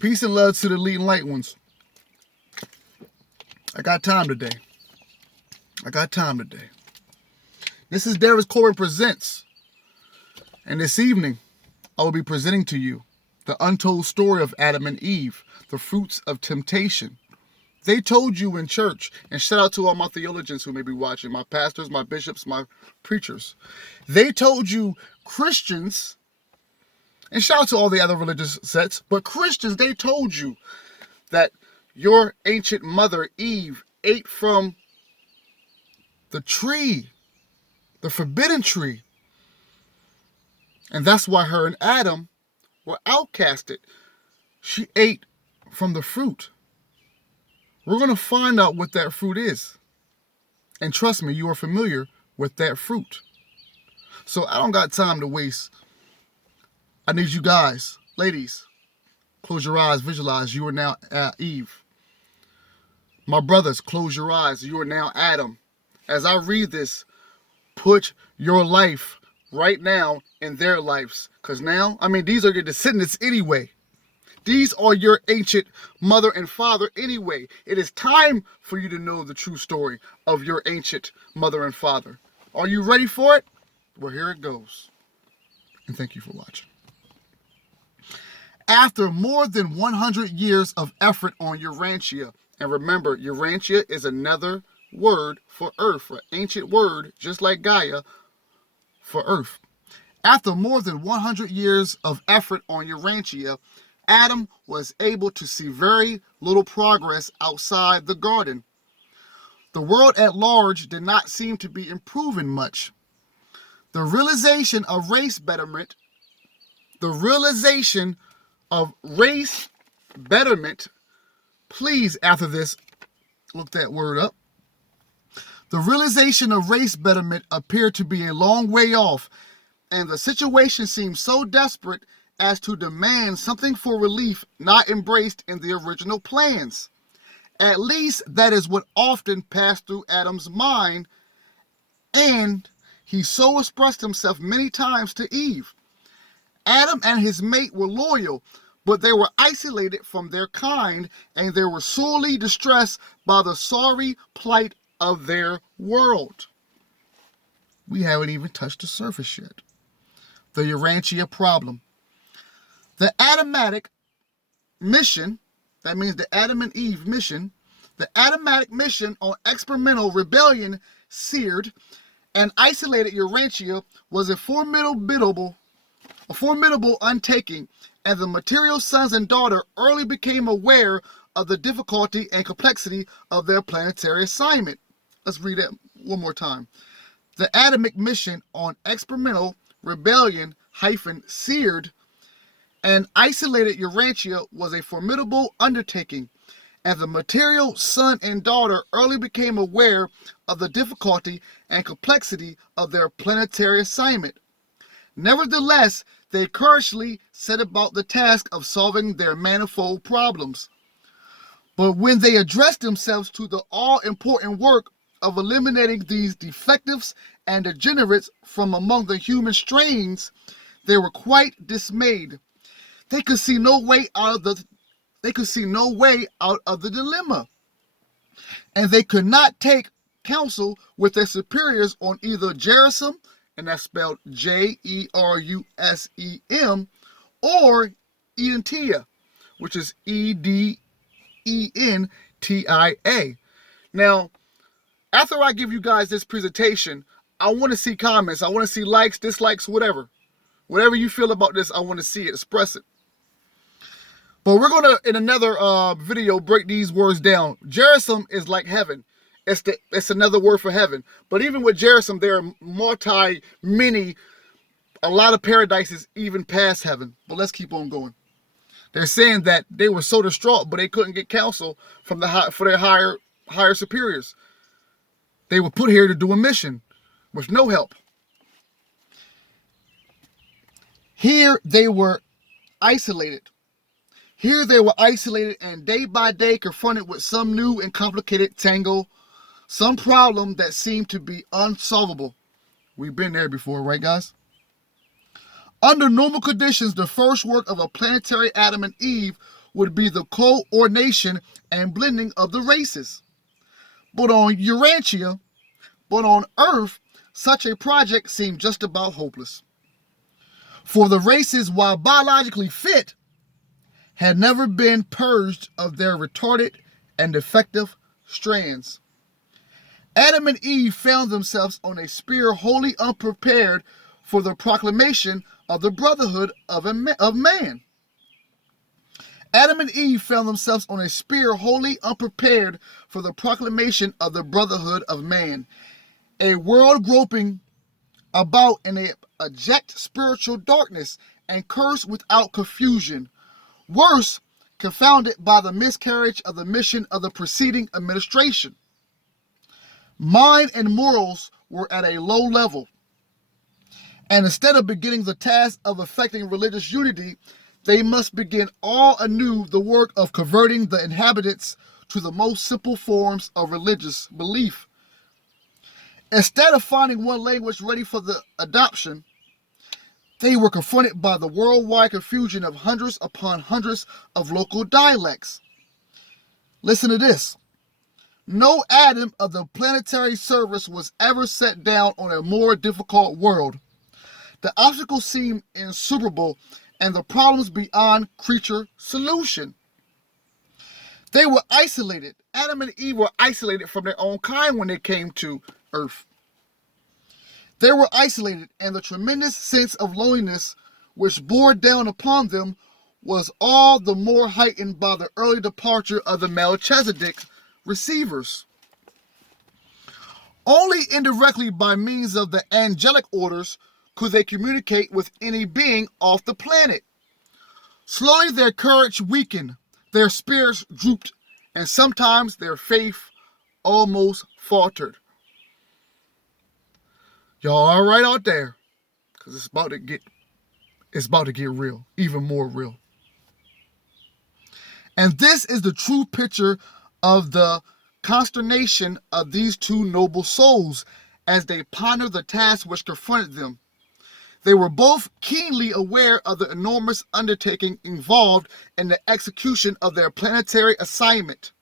Peace and love to the elite and light ones. I got time today. This is Darius Corbin Presents. And this evening, I will be presenting to you the untold story of Adam and Eve, the fruits of temptation. They told you in church, and shout out to all my theologians who may be watching, my pastors, my bishops, my preachers. They told you Christians, and shout out to all the other religious sects, but Christians, they told you that your ancient mother, Eve, ate from the tree, the forbidden tree. And that's why her and Adam were outcasted. She ate from the fruit. We're going to find out what that fruit is. And trust me, you are familiar with that fruit. So I don't got time to waste. I need you guys, ladies, close your eyes, visualize you are now Eve. My brothers, close your eyes, you are now Adam. As I read this, put your life right now in their lives. Because now, these are your descendants anyway. These are your ancient mother and father anyway. It is time for you to know the true story of your ancient mother and father. Are you ready for it? Well, here it goes. And thank you for watching. After more than 100 years of effort on Urantia, and remember, Urantia is another word for earth, an ancient word, just like Gaia, for earth. After more than 100 years of effort on Urantia, Adam was able to see very little progress outside the garden. The world at large did not seem to be improving much. The realization of race betterment, please, after this, look that word up. The realization of race betterment appeared to be a long way off, and the situation seemed so desperate as to demand something for relief not embraced in the original plans. At least that is what often passed through Adam's mind, and he so expressed himself many times to Eve. Adam and his mate were loyal, but they were isolated from their kind, and they were sorely distressed by the sorry plight of their world. We haven't even touched the surface yet. The Urantia problem. The Adamatic mission, that means the Adam and Eve mission, the Adamatic mission on experimental rebellion seared and isolated Urantia was a formidable undertaking, and the material sons and daughter early became aware of the difficulty and complexity of their planetary assignment. Let's read that one more time. The Adamic mission on experimental rebellion seared and isolated Urantia was a formidable undertaking, and the material son and daughter early became aware of the difficulty and complexity of their planetary assignment. Nevertheless, they courageously set about the task of solving their manifold problems. But when they addressed themselves to the all-important work of eliminating these defectives and degenerates from among the human strains, they were quite dismayed. They could see no way out of the dilemma, and they could not take counsel with their superiors on either Jerusalem, and that's spelled Jerusem, or Urantia, which is Edentia. Now, after I give you guys this presentation, I want to see comments. I want to see likes, dislikes, whatever. Whatever you feel about this, I want to see it. Express it. But we're going to, in another video, break these words down. Jerusalem is like heaven. It's another word for heaven. But even with Jerusalem, there are a lot of paradises even past heaven. But let's keep on going. They're saying that they were so distraught, but they couldn't get counsel from for their higher superiors. They were put here to do a mission with no help. Here they were isolated. And day by day confronted with some new and complicated tangle, some problem that seemed to be unsolvable. We've been there before, right, guys? Under normal conditions, the first work of a planetary Adam and Eve would be the coordination and blending of the races. But on Urantia, but on Earth, such a project seemed just about hopeless. For the races, while biologically fit, had never been purged of their retarded and defective strands. Adam and Eve found themselves on a spear wholly unprepared for the proclamation of the brotherhood of man. Adam and Eve found themselves on a spear wholly unprepared for the proclamation of the brotherhood of man. A world groping about in a abject spiritual darkness and cursed without confusion. Worse, confounded by the miscarriage of the mission of the preceding administration. Mind and morals were at a low level, and instead of beginning the task of effecting religious unity, they must begin all anew the work of converting the inhabitants to the most simple forms of religious belief. Instead of finding one language ready for the adoption, they were confronted by the worldwide confusion of hundreds upon hundreds of local dialects. Listen to this. No atom of the planetary service was ever set down on a more difficult world. The obstacles seemed insuperable and the problems beyond creature solution. They were isolated. Adam and Eve were isolated from their own kind when they came to Earth. They were isolated, and the tremendous sense of loneliness which bore down upon them was all the more heightened by the early departure of the Melchizedek receivers. Only indirectly by means of the angelic orders could they communicate with any being off the planet. Slowly their courage weakened, their spirits drooped, and sometimes their faith almost faltered. Y'all all right out there? Because it's about to get real, even more real. And this is the true picture of the consternation of these two noble souls as they pondered the task which confronted them. They were both keenly aware of the enormous undertaking involved in the execution of their planetary assignment.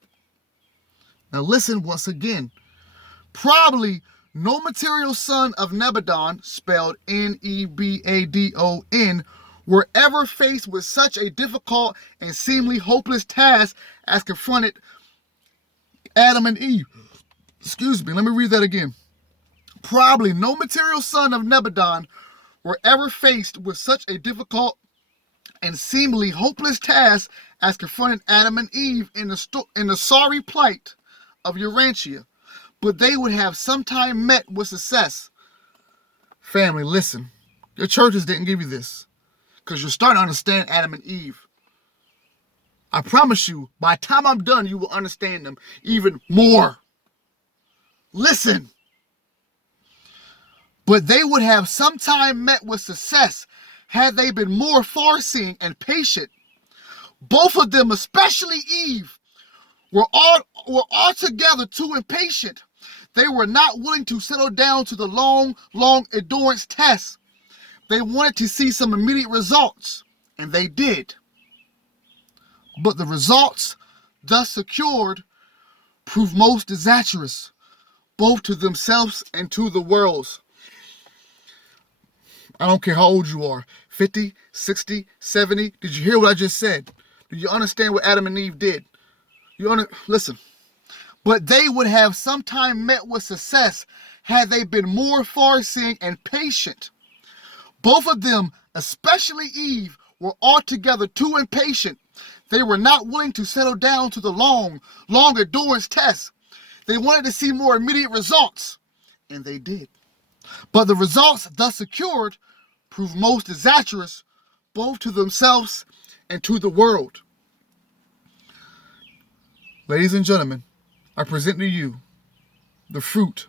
Now listen once again. Probably no material son of Nebadon, spelled Nebadon, were ever faced with such a difficult and seemingly hopeless task as confronted Adam and Eve. Excuse me, let me read that again. Probably no material son of Nebadon were ever faced with such a difficult and seemingly hopeless task as confronted Adam and Eve in the sorry plight of Urantia. But they would have sometime met with success. Family, listen. Your churches didn't give you this, because you're starting to understand Adam and Eve. I promise you, by the time I'm done, you will understand them even more. Listen. But they would have sometime met with success had they been more far-seeing and patient. Both of them, especially Eve, were altogether too impatient. They were not willing to settle down to the long endurance test. They wanted to see some immediate results, and they did. But the results thus secured proved most disastrous, both to themselves and to the world. I don't care how old you are, 50, 60, 70. Did you hear what I just said? Do you understand what Adam and Eve did? Listen. But they would have sometime met with success had they been more far-seeing and patient. Both of them, especially Eve, were altogether too impatient. They were not willing to settle down to the long endurance test. They wanted to see more immediate results, and they did. But the results thus secured proved most disastrous, both to themselves and to the world. Ladies and gentlemen, I present to you the fruit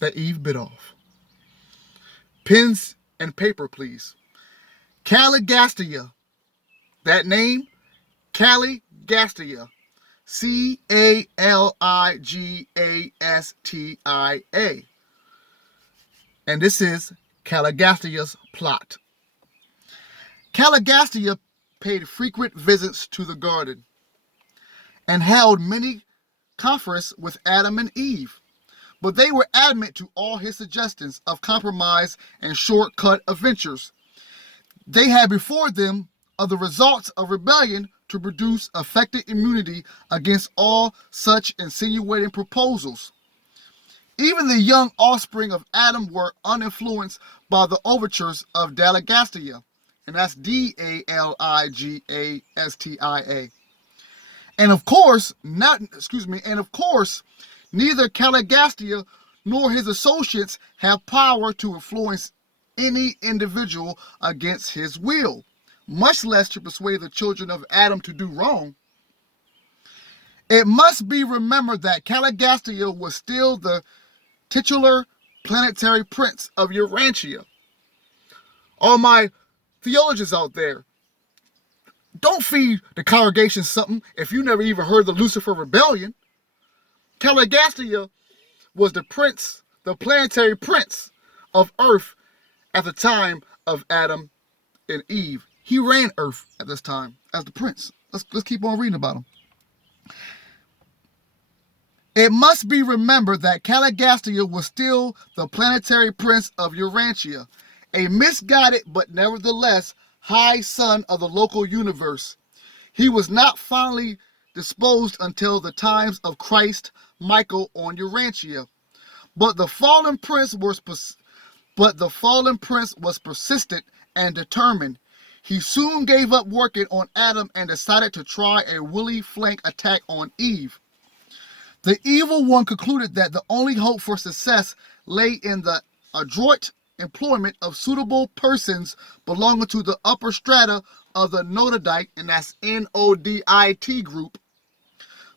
that Eve bit off. Pens and paper, please. Caligastia. That name, Caligastia. Caligastia. And this is Caligastia's plot. Caligastia paid frequent visits to the garden and held many conferences with Adam and Eve, but they were adamant to all his suggestions of compromise and shortcut adventures they had before them of the results of rebellion to produce effective immunity against all such insinuating proposals. Even the young offspring of Adam were uninfluenced by the overtures of Daligastia, and that's Daligastia. And of course, neither Caligastia nor his associates have power to influence any individual against his will, much less to persuade the children of Adam to do wrong. It must be remembered that Caligastia was still the titular planetary prince of Urantia. All my theologians out there, don't feed the congregation something if you never even heard the Lucifer Rebellion. Caligastia was the prince, the planetary prince of Earth at the time of Adam and Eve. He ran Earth at this time as the prince. Let's keep on reading about him. It must be remembered that Caligastia was still the planetary prince of Urantia, a misguided but nevertheless high son of the local universe. He was not finally disposed until the times of Christ Michael on Urantia. But the fallen prince was persistent and determined. He soon gave up working on Adam and decided to try a woolly flank attack on Eve. The evil one concluded that the only hope for success lay in the adroit employment of suitable persons belonging to the upper strata of the Nodite, and that's Nodit group,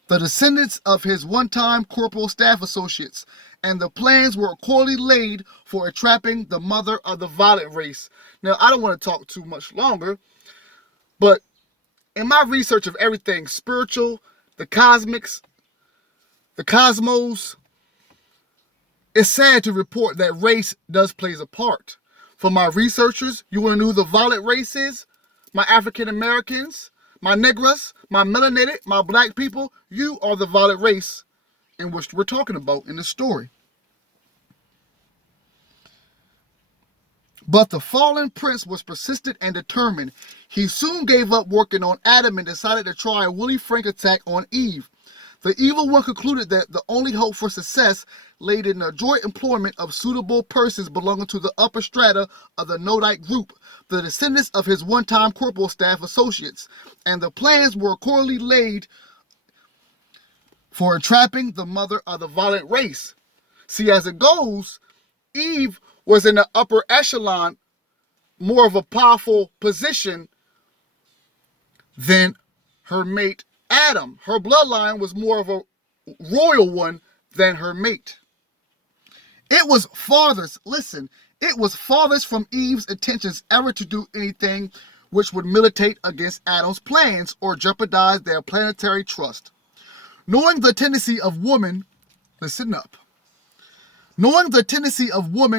the descendants of his one-time corporal staff associates, and the plans were accordingly laid for entrapping the mother of the violet race. Now, I don't want to talk too much longer, but in my research of everything spiritual, the cosmics, the cosmos, it's sad to report that race does play a part. For my researchers, you want to know who the violet race is? My African Americans, my Negras, my melanated, my black people, you are the violet race in which we're talking about in the story. But the fallen prince was persistent and determined. He soon gave up working on Adam and decided to try a woolly flank attack on Eve. The evil one concluded that the only hope for success lay in the adroit employment of suitable persons belonging to the upper strata of the Nodite group, the descendants of his one-time corporal staff associates, and the plans were accordingly laid for entrapping the mother of the violet race. See, as it goes, Eve was in the upper echelon, more of a powerful position than her mate Adam. Her bloodline was more of a royal one than her mate. It was farthest from Eve's intentions ever to do anything which would militate against Adam's plans or jeopardize their planetary trust. Knowing the tendency of women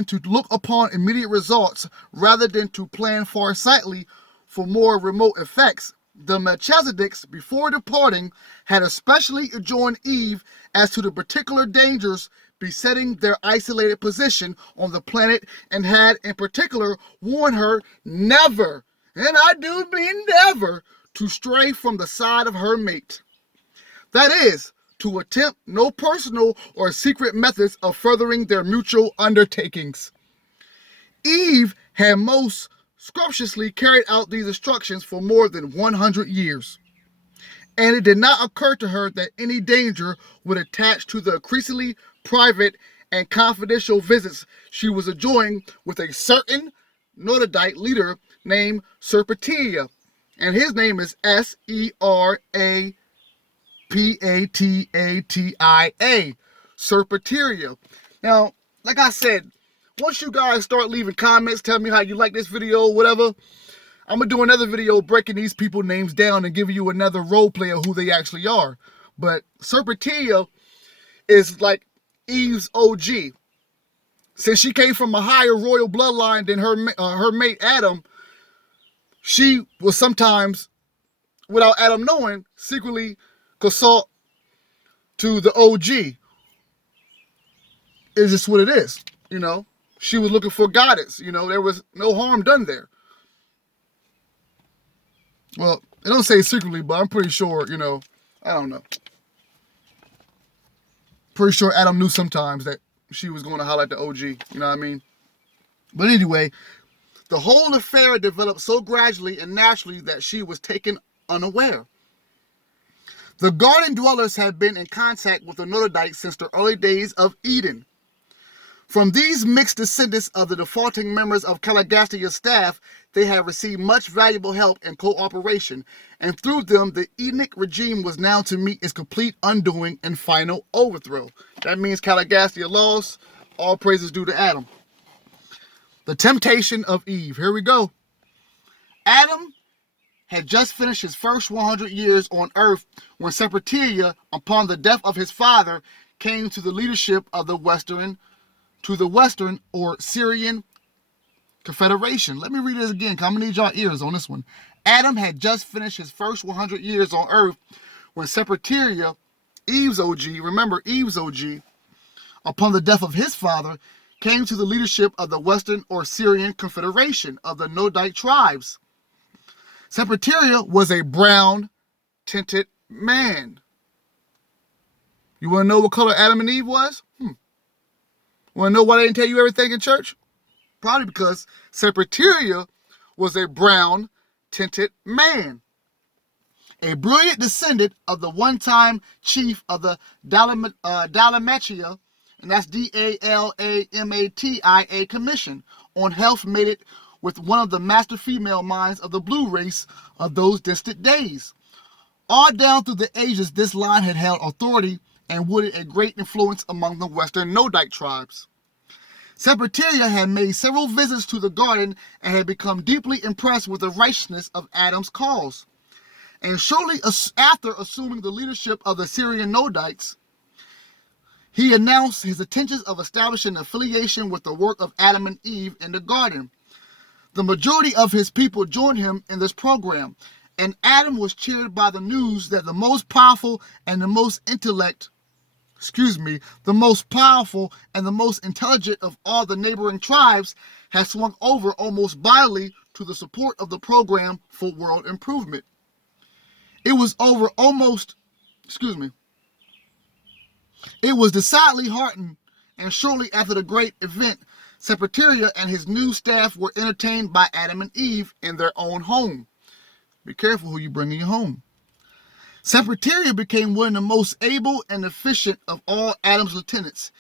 to look upon immediate results rather than to plan farsightly for more remote effects, the Melchizedeks, before departing, had especially enjoined Eve as to the particular dangers besetting their isolated position on the planet, and had in particular warned her never, and I do mean never, to stray from the side of her mate. That is, to attempt no personal or secret methods of furthering their mutual undertakings. Eve had most scrupulously carried out these instructions for more than 100 years, and it did not occur to her that any danger would attach to the increasingly private and confidential visits she was enjoying with a certain Nodite leader named Serpatia, and his name is Serapatia, Serpatia. Now, like I said, once you guys start leaving comments, tell me how you like this video, whatever, I'm going to do another video breaking these people names down and giving you another role play of who they actually are. But Serpatia is like Eve's OG. Since she came from a higher royal bloodline than her mate Adam, she was sometimes without Adam knowing, secretly consult to the OG. It's just what it is, you know. She was looking for guidance, you know. There was no harm done there. Well, it don't say secretly, but I'm pretty sure, you know, I don't know. Pretty sure Adam knew sometimes that she was going to holler at the OG, you know what I mean? But anyway, the whole affair developed so gradually and naturally that she was taken unaware. The garden dwellers had been in contact with the Nodadites since the early days of Eden. From these mixed descendants of the defaulting members of Caligastia's staff, they have received much valuable help and cooperation, and through them the Edenic regime was now to meet its complete undoing and final overthrow. That means Caligastia lost. All praises due to Adam. The temptation of Eve. Here we go. Adam had just finished his first 100 years on earth when Septertia, upon the death of his father, came to the leadership of the Western or Syrian Confederation. Let me read this again, because I'm going to need y'all ears on this one. Adam had just finished his first 100 years on earth when Septertia, Eve's OG, remember Eve's OG, upon the death of his father, came to the leadership of the Western or Syrian Confederation of the Nodite tribes. Septertia was a brown-tinted man. You want to know what color Adam and Eve was? Want to know why they didn't tell you everything in church? Probably because Septertia was a brown-tinted man. A brilliant descendant of the one-time chief of the Dalmatia, and that's Dalamatia Commission on Health, mated with one of the master female minds of the blue race of those distant days. All down through the ages, this line had held authority and wielded a great influence among the Western Nodite tribes. Septertia had made several visits to the garden and had become deeply impressed with the righteousness of Adam's cause. And shortly after assuming the leadership of the Syrian Nodites, he announced his intentions of establishing an affiliation with the work of Adam and Eve in the garden. The majority of his people joined him in this program, and Adam was cheered by the news that the most powerful and the most intelligent of all the neighboring tribes had swung over almost violently to the support of the program for world improvement. It was decidedly heartened, and shortly after the great event, Septertia and his new staff were entertained by Adam and Eve in their own home. Be careful who you bring in your home. Septertia became one of the most able and efficient of all Adam's lieutenants.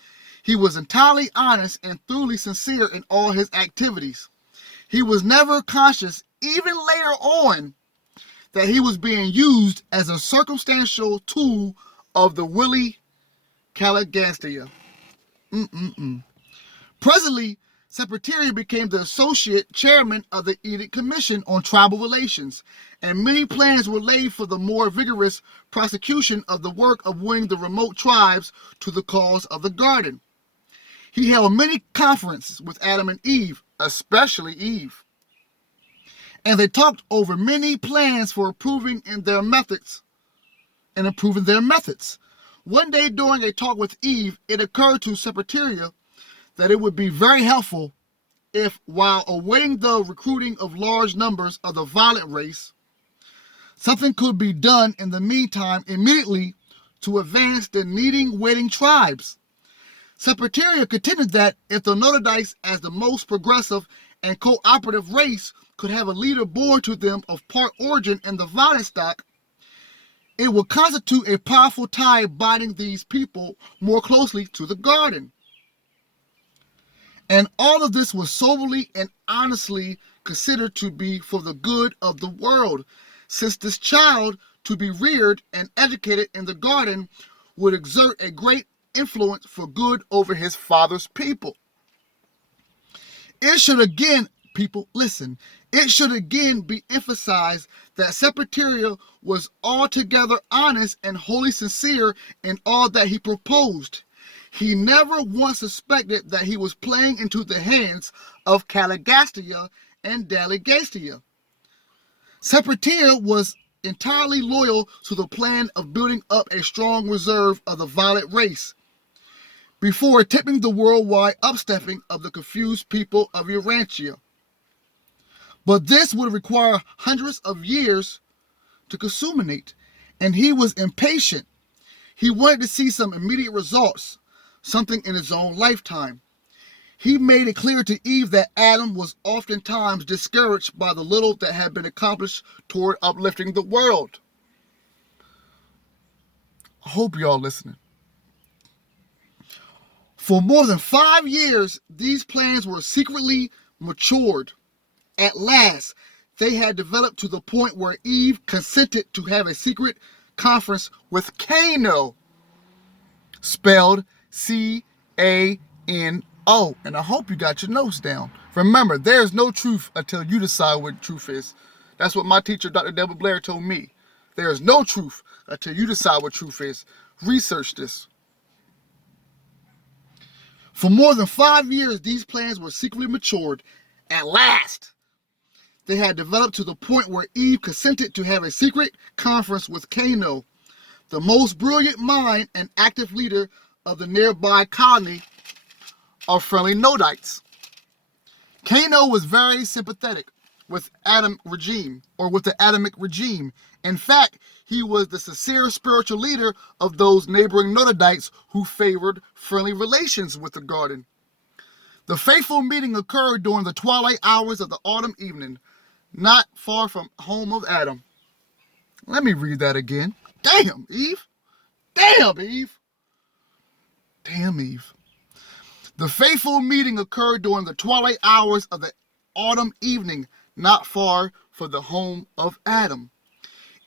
He was entirely honest and thoroughly sincere in all his activities. He was never conscious, even later on, that he was being used as a circumstantial tool of the Willie Caligastia. Presently, Septertia became the associate chairman of the Edict Commission on Tribal Relations, and many plans were laid for the more vigorous prosecution of the work of winning the remote tribes to the cause of the garden. He held many conferences with Adam and Eve, especially Eve, and they talked over many plans for improving their methods. One day during a talk with Eve, it occurred to Septertia that it would be very helpful if, while awaiting the recruiting of large numbers of the violent race, something could be done in the meantime immediately to advance the waiting tribes. Septertia contended that if the Nodadites, as the most progressive and cooperative race, could have a leader born to them of part origin in the violent stock, it would constitute a powerful tie binding these people more closely to the garden. And all of this was soberly and honestly considered to be for the good of the world, since this child, to be reared and educated in the garden, would exert a great influence for good over his father's people. It should again be emphasized that Septertia was altogether honest and wholly sincere in all that he proposed. He never once suspected that he was playing into the hands of Caligastia and Dalmatia. Septertia was entirely loyal to the plan of building up a strong reserve of the violet race before attempting the worldwide upstepping of the confused people of Urantia. But this would require hundreds of years to consummate, and he was impatient. He wanted to see some immediate results, something in his own lifetime. He made it clear to Eve that Adam was oftentimes discouraged by the little that had been accomplished toward uplifting the world. I hope y'all listening. For more than 5 years, these plans were secretly matured. At last, they had developed to the point where Eve consented to have a secret conference with Cano, spelled C-A-N-O. And I hope you got your notes down. Remember, there is no truth until you decide what truth is. That's what my teacher, Dr. Deborah Blair, told me. There is no truth until you decide what truth is. Research this. For more than 5 years, these plans were secretly matured. At last, they had developed to the point where Eve consented to have a secret conference with Cano, the most brilliant mind and active leader of the nearby colony of friendly Nodites. Cano was very sympathetic with the Adamic regime. In fact, he was the sincere spiritual leader of those neighboring Nodites who favored friendly relations with the garden. The fateful meeting occurred during the twilight hours of the autumn evening, not far from home of Adam. Let me read that again. Damn, Eve. Damn, Eve. Damn, Eve. The fateful meeting occurred during the twilight hours of the autumn evening, not far from the home of Adam.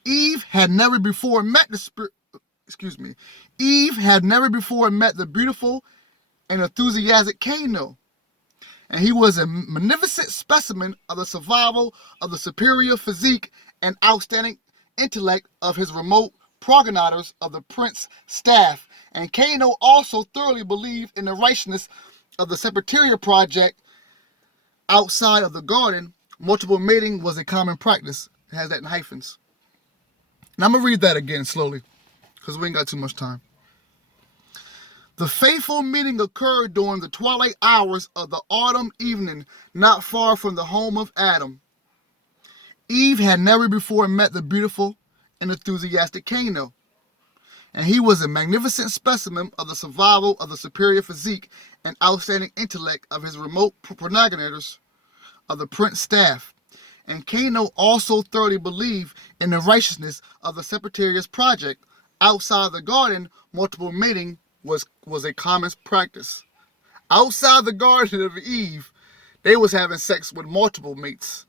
Eve had never before met the beautiful and enthusiastic Cano, and he was a magnificent specimen of the survival of the superior physique and outstanding intellect of his remote progenitors of the prince's staff. And Cano also thoroughly believed in the righteousness of the Secretariat project outside of the garden. Multiple mating was a common practice. It has that in hyphens. Now I'm going to read that again slowly, because we ain't got too much time. The fateful meeting occurred during the twilight hours of the autumn evening, not far from the home of Adam. Eve had never before met the beautiful and enthusiastic Cano, and he was a magnificent specimen of the survival of the superior physique and outstanding intellect of his remote progenitors of the prince's staff. And Cano also thoroughly believed in the righteousness of the Secretariat's project. Outside the garden, multiple mating was a common practice. Outside the garden of Eve, they was having sex with multiple mates.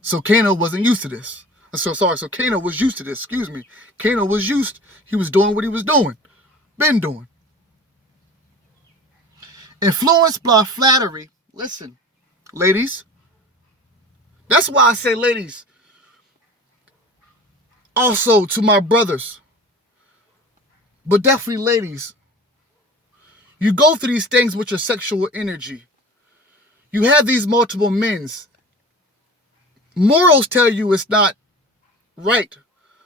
So Cano wasn't used to this. So Cano was used to this, Cano was he was doing what he was doing, been doing. Influenced by flattery, listen, ladies, that's why I say ladies, also to my brothers, but definitely ladies, you go through these things with your sexual energy. You have these multiple men's. Morals tell you it's not right,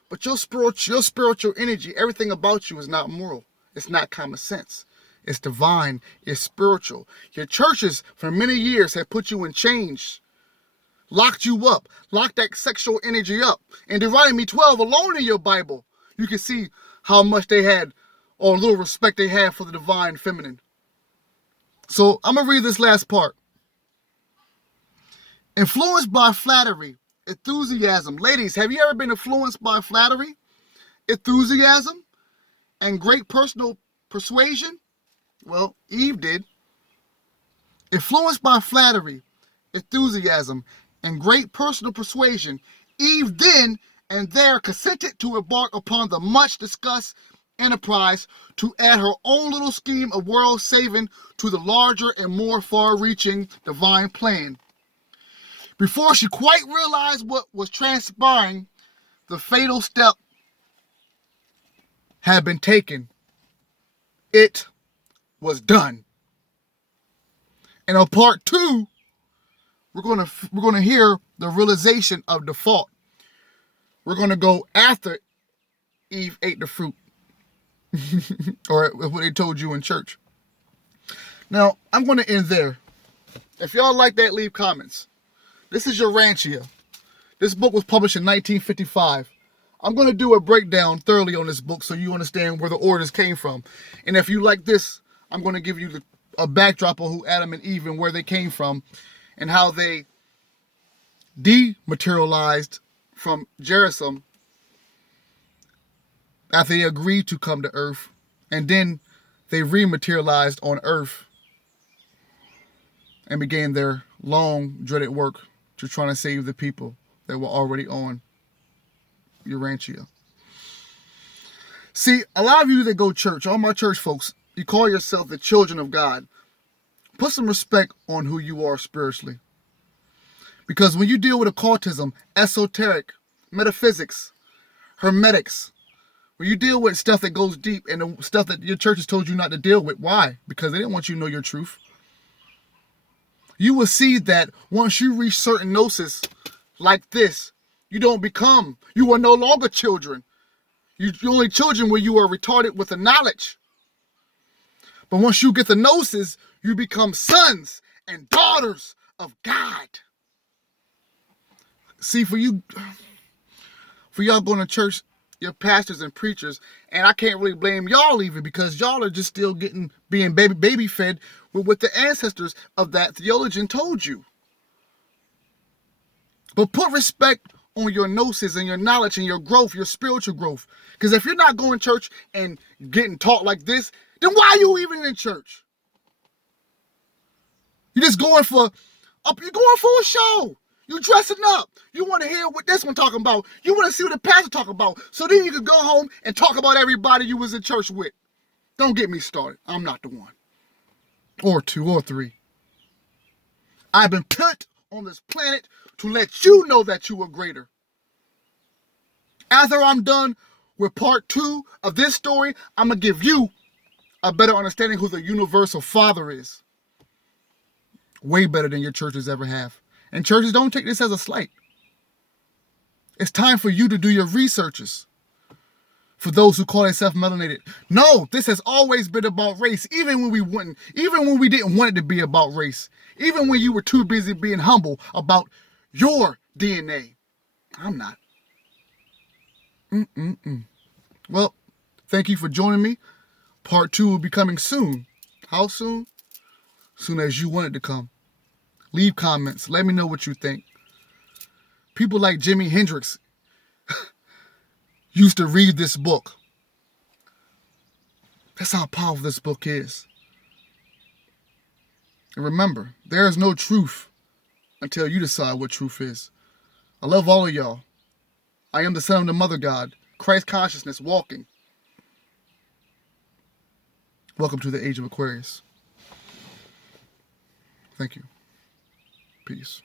but your spiritual energy, everything about you is not moral. It's not common sense. It's divine. It's spiritual. Your churches for many years have put you in chains, locked you up, locked that sexual energy up. In Deuteronomy 12 alone in your Bible, you can see how much they had, or little respect they had for the divine feminine. So I'm going to read this last part. Influenced by flattery, enthusiasm. Ladies, have you ever been influenced by flattery, enthusiasm, and great personal persuasion? Well, Eve did. Influenced by flattery, enthusiasm, and great personal persuasion, Eve then and there consented to embark upon the much discussed enterprise to add her own little scheme of world saving to the larger and more far-reaching divine plan. Before she quite realized what was transpiring, the fatal step had been taken. It was done. And on part 2, we're gonna hear the realization of default. We're going to go after Eve ate the fruit. Or what they told you in church. Now, I'm going to end there. If y'all like that, leave comments. This is Urantia. This book was published in 1955. I'm going to do a breakdown thoroughly on this book so you understand where the orders came from. And if you like this, I'm going to give you a backdrop of who Adam and Eve and where they came from and how they dematerialized from Jerusalem after they agreed to come to earth, and then they rematerialized on earth and began their long dreaded work to try to save the people that were already on Urantia. See, a lot of you that go to church, all my church folks, you call yourself the children of God. Put some respect on who you are spiritually. Because when you deal with occultism, esoteric, metaphysics, hermetics, when you deal with stuff that goes deep and the stuff that your church has told you not to deal with, why? Because they didn't want you to know your truth. You will see that once you reach certain gnosis like this, you are no longer children. You're only children where you are retarded with the knowledge. But once you get the gnosis, you become sons and daughters of God. See, for y'all going to church, your pastors and preachers, and I can't really blame y'all even because y'all are just still being baby fed with what the ancestors of that theologian told you. But put respect on your gnosis and your knowledge and your growth, your spiritual growth. Because if you're not going to church and getting taught like this, then why are you even in church? You're just going for a show. You dressing up. You want to hear what this one talking about. You want to see what the pastor talking about. So then you can go home and talk about everybody you was in church with. Don't get me started. I'm not the one. Or two or three. I've been put on this planet to let you know that you are greater. After I'm done with part 2 of this story, I'm going to give you a better understanding who the universal Father is. Way better than your churches ever have. And churches, don't take this as a slight. It's time for you to do your researches. For those who call themselves melanated. No, this has always been about race, even when we didn't want it to be about race. Even when you were too busy being humble about your DNA. I'm not. Well, thank you for joining me. Part 2 will be coming soon. How soon? Soon as you want it to come. Leave comments. Let me know what you think. People like Jimi Hendrix used to read this book. That's how powerful this book is. And remember, there is no truth until you decide what truth is. I love all of y'all. I am the son of the mother God, Christ consciousness walking. Welcome to the age of Aquarius. Thank you. Peace.